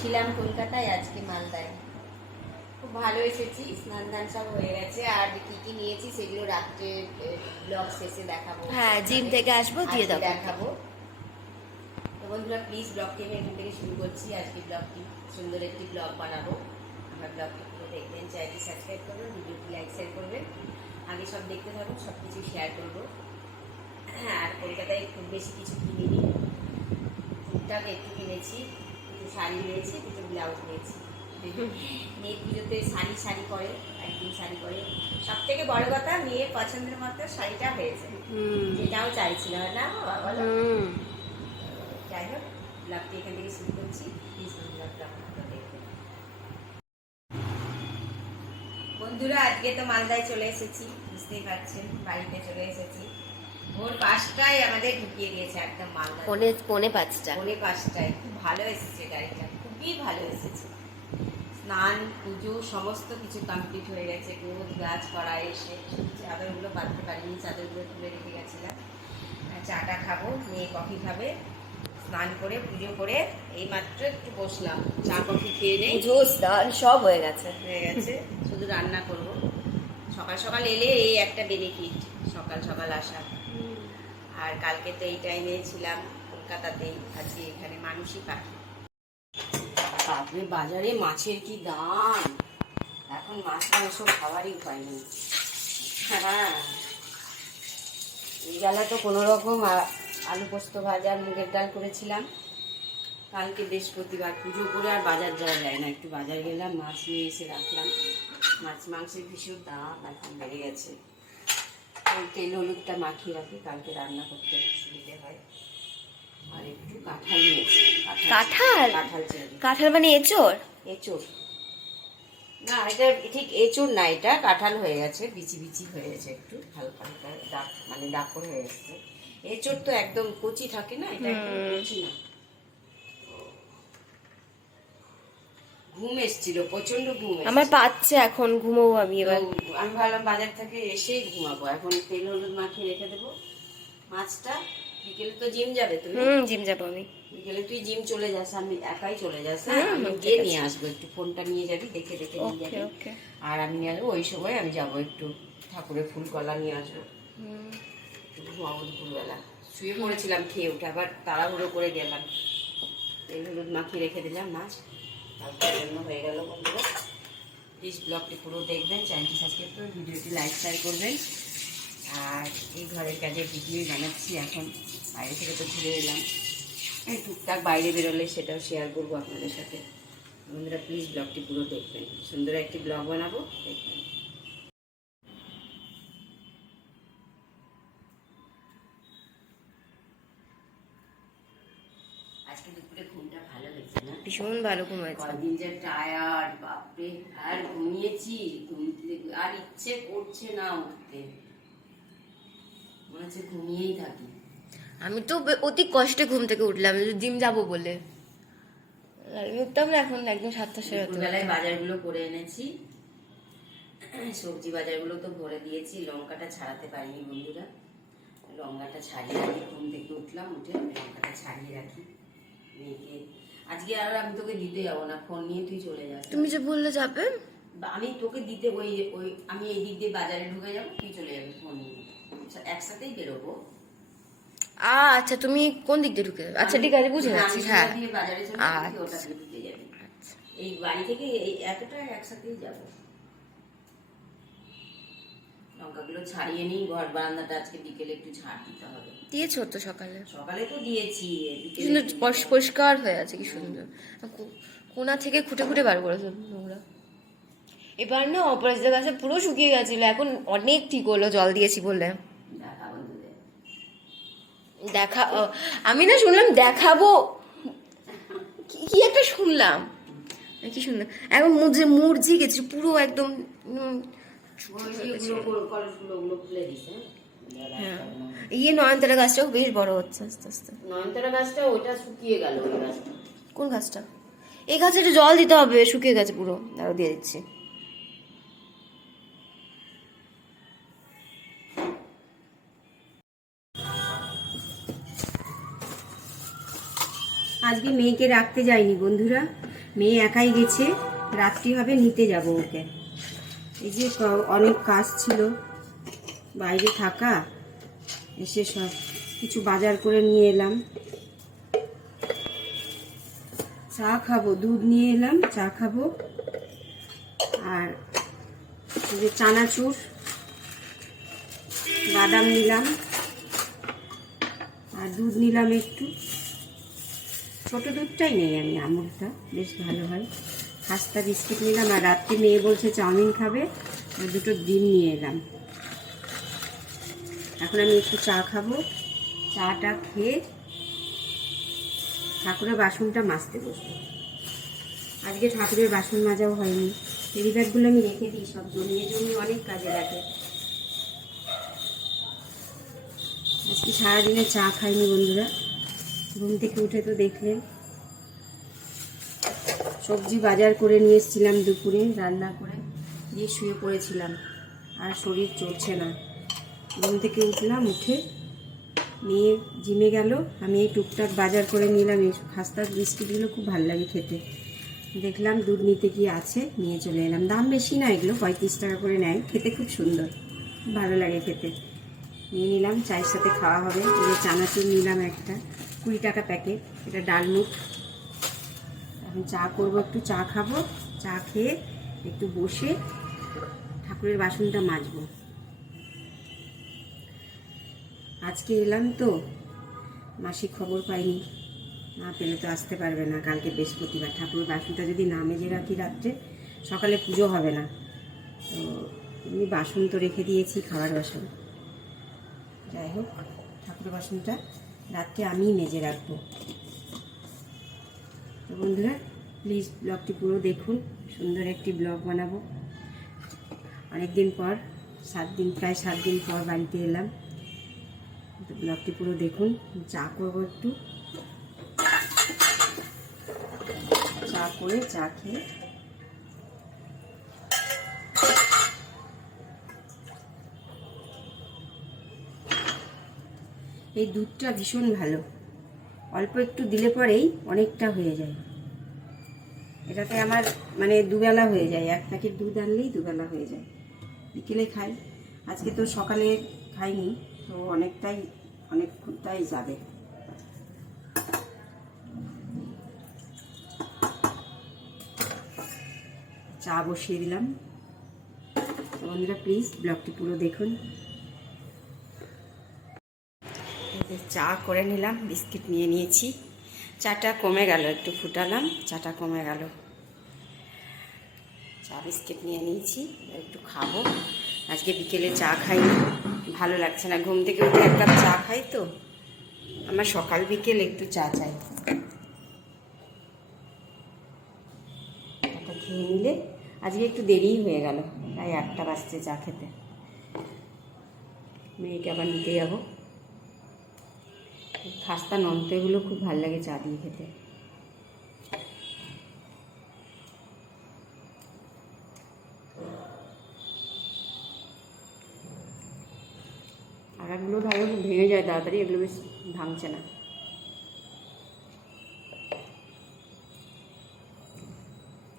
ছিলাম কলকাতায় আজকে মালদায়। খুব ভালো এসেছি স্নান দান সব হয়ে গেছে। আর কি কি নিয়েছি সেগুলো রাত্রে ব্লগ শেষে দেখাবো। হ্যাঁ জিম থেকে আসব দিয়ে দেবো দেখাবো। তো বন্ধুরা প্লিজ ব্লগটি আমি এখান থেকে শুরু করছি। আজকে ব্লগটি সুন্দর একটি ব্লগ বানাবো। আমার ব্লগটি পুরো দেখবেন চ্যানেলটি সাবস্ক্রাইব করবেন ভিডিওটি লাইক শেয়ার করবেন। আগে সব দেখতে থাকুন সব কিছু শেয়ার করব। হ্যাঁ আর কলকাতায় খুব বেশি কিছু কিনিনি। টুকটাক একটু কিনেছি। শাড়ি নিয়েছি কিছু ব্লাউজ নিয়েছি মেয়ে পুজোতে শাড়ি শাড়ি পরে একদিন শাড়ি পরে সব থেকে বড় কথা মেয়ের পছন্দের মতো শাড়িটা হয়েছে। যেটাও চাইছিল না বাবা বলো। যাই হোক ব্লগটি এখান থেকে শুরু করছি। প্লিজ ব্লগটা বন্ধুরা আজকে তো মালদায় চলে এসেছি বুঝতেই পারছেন বাড়িতে চলে এসেছি। ভোর পাঁচটায় আমাদের ঢুকিয়ে দিয়েছে একদম মালদা। পনে পনে পাঁচটা। পৌনে পাঁচটায়। খুব ভালো এসেছে গাড়িটা খুবই ভালো এসেছে। স্নান পুজো সমস্ত কিছু কমপ্লিট হয়ে গেছে। রোদ গাছ করা এসে চাদরগুলো বাঁধতে পারিনি চাদরগুলো তুলে রেখে গেছিলাম। চাটা খাব মেয়ে কফি খাবে। স্নান করে পুজো করে এই মাত্র একটু বসলাম। চা কফি খেয়ে নেই। পুজো স্নান সব হয়ে গেছে। হয়ে গেছে। শুধু রান্না করব। সকাল সকাল এলে এই একটা বেনিফিট সকাল সকাল আসা। আর কালকে তো এই টাইমে ছিলাম কলকাতাতেই আজকে এখানে মানুষই পাখি। বাপরে বাজারে মাছের কি দাম? এখন মাছ মাংস খাওয়ারই উপায় নেই। হ্যাঁ। এই বেলা তো কোনো রকম আলু পোস্ত ভাজা মুগের ডাল করেছিলাম। কালকে বৃহস্পতিবার পুজো করে আর বাজার যাওয়া যায় না। একটু বাজার গেলাম মাছ নিয়ে এসে রাখলাম। মাছ মাংসের ভীষণ দাম এখন বেড়ে গেছে। ওই তেল হলুদটা মাখিয়ে রাখি কালকে রান্না করতে সুবিধে হয়। আর একটু কাঁঠাল নিয়েছি। কাঁঠাল? কাঁঠাল? কাঁঠাল মানে এচোর এঁচড়। না এটা ঠিক এঁচড় না এটা কাঁঠাল হয়ে গেছে বিচি বিচি হয়ে গেছে একটু হালকা হালকা ডাক মানে ডাকর হয়ে গেছে। এঁচড় তো একদম কচি থাকে না এটা কচি না। ঘুম এসছিল প্রচণ্ড ঘুম আমার পাচ্ছে এখন ঘুমোবো আমি এবার। আমি ভাবলাম বাজার থেকে এসেই ঘুমাবো। এখন তেল হলুদ মাখিয়ে রেখে দেবো। মাছটা বিকেলে তো জিম যাবে তুমি? হুম জিম যাব আমি। বিকেলে তুই জিম চলে যাস আমি একাই চলে যাস হ্যাঁ? আমি গিয়ে নিয়ে আসব একটু ফোনটা নিয়ে যাবি দেখে দেখে নিয়ে যাবি। আর আমি নিয়ে আসব ওই সময় আমি যাব একটু ঠাকুরের ফুল কলা নিয়ে আসব। ঘুমাবো দুপুরবেলা। শুয়ে পড়েছিলাম খেয়ে উঠে আবার তাড়াহুড়ো করে গেলাম। তেল হলুদ মাখিয়ে রেখে দিলাম মাছ। তারপর জন্য হয়ে গেল বন্ধুরা। প্লিজ ব্লগটি পুরো দেখবেন চ্যানেলটি সাবস্ক্রাইব করবেন ভিডিওটি লাইক শেয়ার করবেন। আর এই ঘরের কাজে ভিডিওই বানাচ্ছি এখন, বাইরে থেকে তো ঘুরে এলাম। টুকটাক বাইরে বেরোলে সেটাও শেয়ার করব আপনাদের সাথে। বন্ধুরা প্লিজ ব্লগটি পুরো দেখবেন। সুন্দর একটি ব্লগ বানাবো, দেখবেন। আজকে দুপুরে ঘুমটা ভালো হয়েছে না? ভীষণ ভালো ঘুম হয়েছে কদিন যে টায়ার্ড বাপরে আর ঘুমিয়েছি ঘুমতে আর ইচ্ছে করছে না উঠতে। মনে হচ্ছে ঘুমিয়েই থাকি। আমি তো অতি কষ্টে ঘুম থেকে উঠলাম জিম যাব বলে। উঠতাম না এখন একদম সাতটা সেরে দুপুরবেলায় বাজারগুলো করে এনেছি। সবজি বাজারগুলো তো ভরে দিয়েছি লঙ্কাটা ছাড়াতে পারিনি বন্ধুরা। লঙ্কাটা ছাড়িয়ে রাখি ঘুম থেকে উঠলাম উঠে লঙ্কাটা ছাড়িয়ে রাখি। মেয়েকে আজকে আর আমি তোকে দিতে যাব না ফোন নিয়ে তুই চলে যাস। তুমি যে বললে যাবে? আমি তোকে দিতে ওই ওই আমি এই দিক দিয়ে বাজারে ঢুকে যাব তুই চলে যাবি ফোন নিয়ে। আচ্ছা, একসাথেই বেরোবো। আচ্ছা তুমি কোন দিক দিয়ে ঢুকে? যাবে আচ্ছা ঠিক আছে বুঝে যাচ্ছি হ্যাঁ। বাজারে চলে ওটা। ঢুকে যাবি। আচ্ছা। এই বাড়ি থেকে এই এতটা একসাথেই যাব। লঙ্কাগুলো ছাড়িয়ে নিই ঘর বারান্দাটা আজকে বিকেলে একটু ঝাড় দিতে হবে। দিয়েছ তো সকালে? সকালে তো দিয়েছি সুন্দর পরিষ্কার হয়ে আছে কি সুন্দর। কোনা থেকে খুঁটে খুঁটে বার করেছে নোংরা? এবার না অপরাজিতার গাছে পুরো শুকিয়ে গেছিল এখন অনেক ঠিক হলো জল দিয়েছি বলে। দেখা ও, আমি না শুনলাম দেখাবো। কি- একটা শুনলাম। কি শুনলাম এখন মুজে মুরঝি গেছে পুরো একদম হ্যাঁ। ইয়ে নয়নতারা গাছটাও বেশ বড় হচ্ছে আস্তে আস্তে। নয়নতারা গাছটা ওইটা শুকিয়ে গেল ওই গাছটা। কোন গাছটা? এই গাছে একটু জল দিতে হবে শুকিয়ে গেছে পুরো। আরও দিয়ে দিচ্ছি। আজকে মেয়েকে রাখতে যাইনি বন্ধুরা। মেয়ে একাই গেছে রাত্রি হবে নিতে যাব ওকে। এই যে অনেক কাজ ছিল। বাইরে থাকা, এসে সব কিছু বাজার করে নিয়ে এলাম। চা খাব, দুধ নিয়ে এলাম, চা খাব। আর যে চানাচুর বাদাম নিলাম। আর দুধ নিলাম একটু। ছোট দুধটাই নেই আমি, আমুলটা বেশ ভালো হয়। খাস্তা বিস্কিট নিলাম আর রাত্রে মেয়ে বলছে চাউমিন খাবে দুটো ডিম নিয়ে এলাম। এখন আমি একটু চা খাব। চাটা খেয়ে ঠাকুরের বাসনটা মাজতে বসবো। আজকে ঠাকুরের বাসন মাজাও হয়নি। কেরি ব্যাগগুলো আমি রেখে দিই, সব জমিয়ে জমিয়ে অনেক কাজে লাগে। আজকে সারাদিনে চা খাইনি বন্ধুরা। ঘুম থেকে উঠে তো দেখলেন। সবজি বাজার করে নিয়ে এসেছিলাম দুপুরে, রান্না করে দিয়ে শুয়ে পড়েছিলাম। আর শরীর চলছে না। ঘুম থেকে উঠলাম, উঠে মেয়ে জিমে গেল। আমি এই টুকটাক বাজার করে নিলাম, এই খাস্তার বিস্কিটগুলো খুব ভালো লাগে খেতে। দেখলাম দুধ নিতে কি আছে, নিয়ে চলে এলাম। দাম বেশি না, এগুলো পঁয়ত্রিশ টাকা করে নেয়। খেতে খুব সুন্দর, ভালো লাগে খেতে। নিয়ে নিলাম, চায়ের সাথে খাওয়া হবে। চানাচুর নিলাম একটা, কুড়ি টাকা প্যাকেট। এটা ডালমুট এখন চা করব, একটু চা খাব। চা খেয়ে একটু বসে ঠাকুরের বাসনটা মাজবো। আজকে এলাম তো, মাসি খবর পাইনি। না পেলে তো আসতে পারবে না, কালকে বৃহস্পতিবার। ঠাকুরের বাসনটা যদি না মেজে রাখি রাত্রে, সকালে পুজো হবে না। তো এমনি বাসন তো রেখে দিয়েছি, খাবার বাসন। যাই হোক, ঠাকুরের বাসনটা রাত্রে আমিই মেজে রাখব। তো বন্ধুরা প্লিজ ব্লগটি পুরো দেখুন। সুন্দর একটি ব্লগ বানাবো। অনেক দিন পর, সাত দিন, প্রায় সাত দিন পর বাড়িতে এলাম। তো ব্লগটি পুরো দেখুন। চা করব একটু। চা করে চা খেয়ে এই দুধটা ভীষণ ভালো। অল্প একটু দিলে পরেই অনেকটা হয়ে যায়। এটাতে আমার মানে দুবেলা হয়ে যায়। এক প্যাকেট দুধ আনলেই দুবেলা হয়ে যায়। বিকেলে খাই। আজকে তো সকালে খাইনি, তো অনেকটাই অনেকটাই যাবে। চা বসিয়ে দিলাম। বন্ধুরা প্লিজ ব্লগটি পুরো দেখুন। চা করে নিলাম, বিস্কিট নিয়ে নিয়েছি। চাটা কমে গেল, একটু ফুটালাম, চাটা কমে গেল। চা, বিস্কিট নিয়ে নিয়েছি, একটু খাব। আজকে বিকেলে চা খাই ভালো লাগছে না। ঘুম থেকে উঠে এক কাপ চা খাই তো। আমার সকাল বিকেল একটু চা চাই। চাটা খেয়ে নিলে আজকে একটু দেরিই হয়ে গেল, প্রায় একটা বাজছে চা খেতে। মেয়েকে আবার নিতে যাব। খাস্তা নন্তেগুলো খুব ভালো লাগে চা দিয়ে খেতে। আগাগুলো ভালো ভেঙে যায় তাড়াতাড়ি, এগুলো বেশ ভাঙছে না।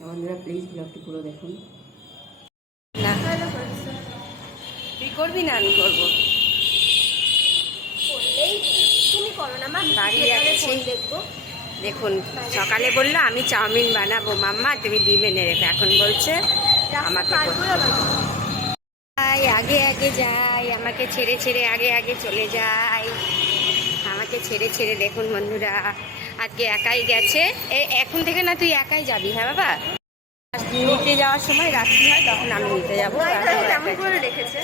বন্ধুরা প্লিজ ব্লগটি পুরো দেখুন। না। তুই করবি না আমি করব? তুমি করো না মা। বাড়ি যাচ্ছি। দেখব। দেখুন সকালে বলল আমি চাউমিন বানাবো মাম্মা তুমি ডিম এনে রেখো এখন বলছে আমাকে। যাই আগে আগে যাই আমাকে ছেড়ে ছেড়ে আগে আগে চলে যাই। আমাকে ছেড়ে ছেড়ে দেখুন বন্ধুরা আজকে একাই গেছে। এ এখন থেকে না তুই একাই যাবি হ্যাঁ বাবা? নিতে যাওয়ার সময় রাত্রি হয় তখন আমি নিতে যাবে। রেখেছে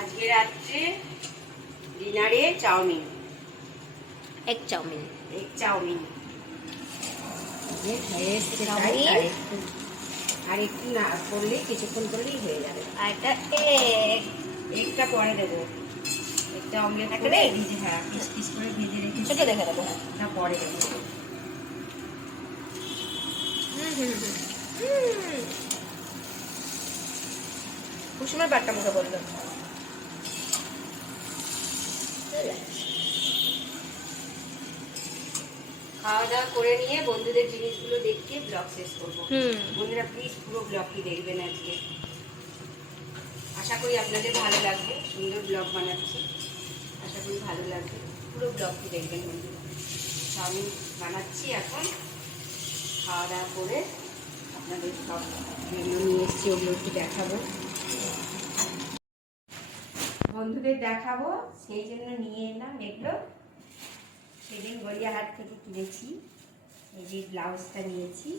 আজকে রাত্রে ডিনারে চাউমিন। এক চাউমিন। এক চাউমিন। যে খেয়ে এসেছে তাই, চাউমিন? আর একটু না করলেই কিছুক্ষণ করলেই হয়ে যাবে। আর একটা এগ। একটা পরে দেবো। একটা অমলেট করে ভিজে হ্যাঁ পিস পিস করে ভেজে রেখে ছোট দেখে দেবো। না পরে দেবো। কুসুমের বাট্টা মুখে বলল খাওয়া দাওয়া করে নিয়ে বন্ধুদের জিনিসগুলো দেখিয়ে ব্লগ শেষ করব। বন্ধুরা প্লিজ পুরো ব্লগটি দেখবেন আজকে। আশা করি আপনাদের ভালো লাগবে। সুন্দর ব্লগ বানাচ্ছি। আশা করি ভালো লাগবে। পুরো ব্লগটি দেখবেন বন্ধুরা। তো আমি বানাচ্ছি এখন। খাওয়া দাওয়া করে আপনাদের সব যেগুলো নিয়ে এসেছি ওগুলো একটু দেখাবো। বন্ধুদের দেখাবো। সেই জন্য নিয়ে এলাম এগুলো। সেদিন গড়িয়াহাট থেকে কিনেছি। এই যে ব্লাউজটা নিয়েছি।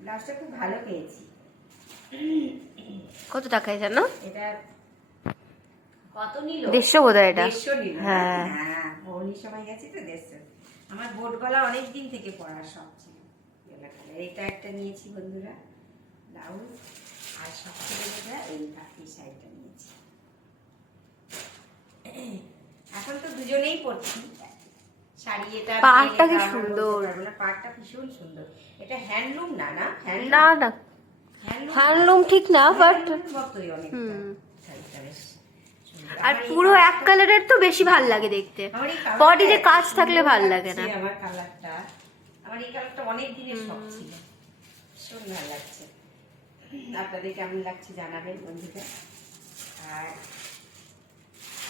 ব্লাউজটা খুব ভালো পেয়েছি। কত টাকায় জানো? এটা কত নিল? দেড়শো বোধহয় এটা। দেড়শো নিল হ্যাঁ। হ্যাঁ বৌনির সময় গেছি তো দেড়শো। আমার বোট গলা অনেক দিন থেকে পড়ার শখ ছিল এটা একটা নিয়েছি বন্ধুরা ব্লাউজ। আর সব থেকে যেটা এই এই শাড়িটা। এখন তো দুজনেই পড়ছি। শাড়ি এটা পাড়টা কি সুন্দর। পাড়টা ভীষণ সুন্দর। এটা হ্যান্ডলুম না না? না না। হ্যান্ডলুম ঠিক না বাট। আর পুরো এক কালারের তো বেশি ভালো লাগে দেখতে। বডিতে কাজ থাকলে ভালো লাগে না। আমার কালারটা আমার এই কালারটা অনেক দিনের শখ ছিল। ভীষণ ভালো লাগছে। আপনাদের কেমন লাগছে জানাবেন বন্ধুরা আর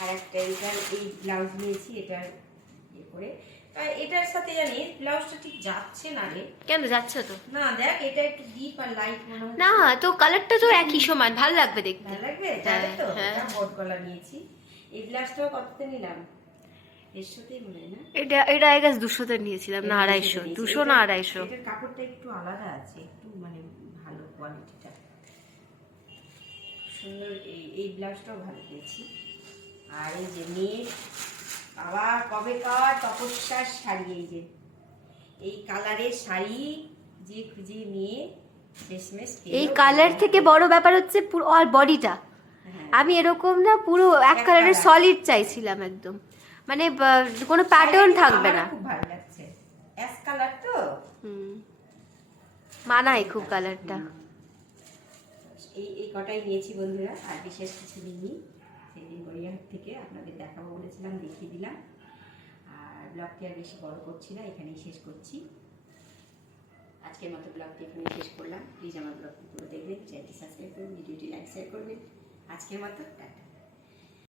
আর একটা এটার এই ব্লাউজ নিয়েছি এটার ইয়ে করে। তা এটার সাথে জানিস ব্লাউজটা ঠিক যাচ্ছে না রে। কেন যাচ্ছে তো? না দেখ এটা একটু ডিপ আর লাইট মনে হচ্ছে। না তো কালারটা তো একই সমান ভালো লাগবে দেখতে। ভালো লাগবে? যাবে তো হ্যাঁ। এটা বট গলা নিয়েছি। এই ব্লাউজটাও কততে নিলাম? এটা এটা আই গেস দুশোতে নিয়েছিলাম না আড়াইশো দুশো না আড়াইশো। কাপড়টা একটু আলাদা আছে একটু মানে ভালো কোয়ালিটিটা সুন্দর এই এই ব্লাউজটাও ভালো পেয়েছি। আর এই যে মেয়ে বাবা কবে কার তপস্যার শাড়ি এই যে এই কালারের শাড়ি যে খুঁজে নিয়ে শেষমেশ এই কালার থেকে বড় ব্যাপার হচ্ছে পুরো আর বডিটা হ্যাঁ। আমি এরকম না পুরো এক কালারের সলিড চাইছিলাম একদম। মানে কোনো প্যাটার্ন থাকবে না। খুব ভালো লাগছে। অ্যাশ কালার তো। হুম। মানায় খুব কালারটা এই এই কটাই নিয়েছি বন্ধুরা আর বিশেষ কিছু নিইনি। গড়িয়াহাট থেকে আপনাদের দেখাবো বলেছিলাম, দেখিয়ে দিলাম। আর ব্লগটি আর বেশি বড় করছি না, এখানেই শেষ করছি। আজকের মতো ব্লগটি এখানে শেষ করলাম। প্লিজ আমার ব্লগটি পুরো দেখবেন, চ্যানেলটি সাবস্ক্রাইব করবেন, ভিডিওটি লাইক, শেয়ার করবেন। আজকের মতো, টাটা।